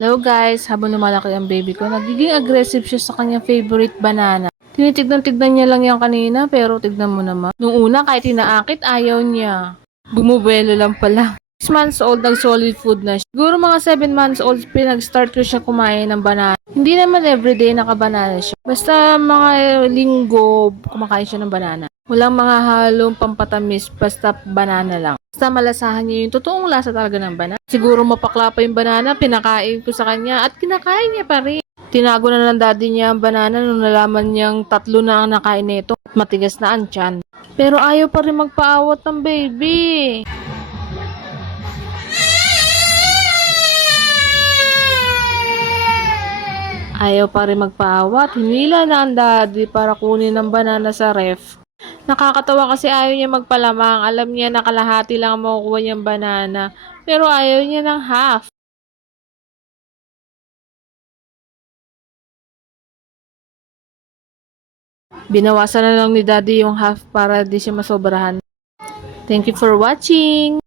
Hello guys, habang lumalaki ang baby ko, nagiging aggressive siya sa kanyang favorite banana. Tinitignan-tignan niya lang yan kanina, pero tignan mo naman. Nung una, kahit inaakit, ayaw niya. Bumubuelo lang pala. 6 months old, nag-solid food na siya. Siguro mga 7 months old, pinag-start ko siya kumain ng banana. Hindi naman everyday nakabanana siya. Basta mga linggo, kumakain siya ng banana. Walang mga halong pampatamis, basta banana lang. Basta malasahan niya yung totoong lasa talaga ng banana. Siguro mapakla pa yung banana, pinakain ko sa kanya at kinakain niya pa rin. Tinago na ng daddy niya ang banana nung nalaman niyang 3 na ang nakain nito at matigas na ang tiyan. Pero ayaw pa rin magpaawat ng baby. Ayaw pa rin magpaawat, hinila na ang daddy para kunin ang banana sa ref. Nakakatawa kasi ayaw niya magpalamang, alam niya na kalahati lang ang makukuha niyang banana, pero ayaw niya ng half. Binawasan na lang ni daddy yung half para di siya masobrahan. Thank you for watching!